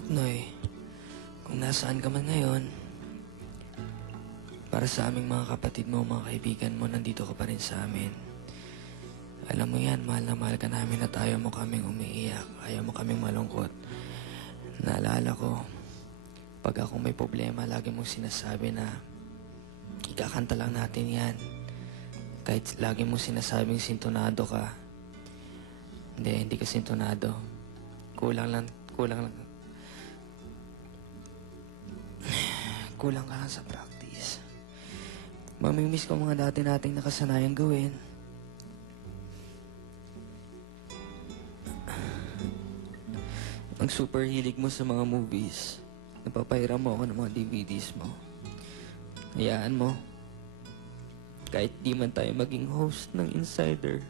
Noknoy, kung nasaan ka man ngayon, para sa aming mga kapatid mo, mga kaibigan mo, nandito ka pa rin sa amin. Alam mo yan, mahal na mahal ka namin at ayaw mo kaming umiiyak, ayaw mo kaming malungkot. Naalala ko, pag ako may problema, lagi mong sinasabi na ikakanta lang natin yan. Kahit lagi mong sinasabing sintonado ka. Hindi ka sintonado. Kulang lang. Kulang ka lang sa practice. Mamimiss ko mga dati nating nakasanayang gawin. Ang super hilig mo sa mga movies. Napapahiram mo ako ng mga DVDs mo. Hayaan mo. Kahit di man tayo maging host ng Insider.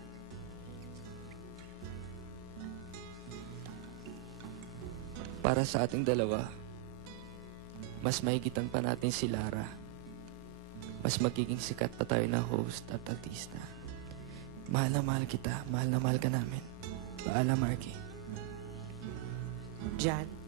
Para sa ating dalawa, mas mahigitan pa natin si Lara. Mas magiging sikat pa tayo na host at artista. Mahal na mahal kita. Mahal na mahal ka namin. Paalam, Marky. Jan?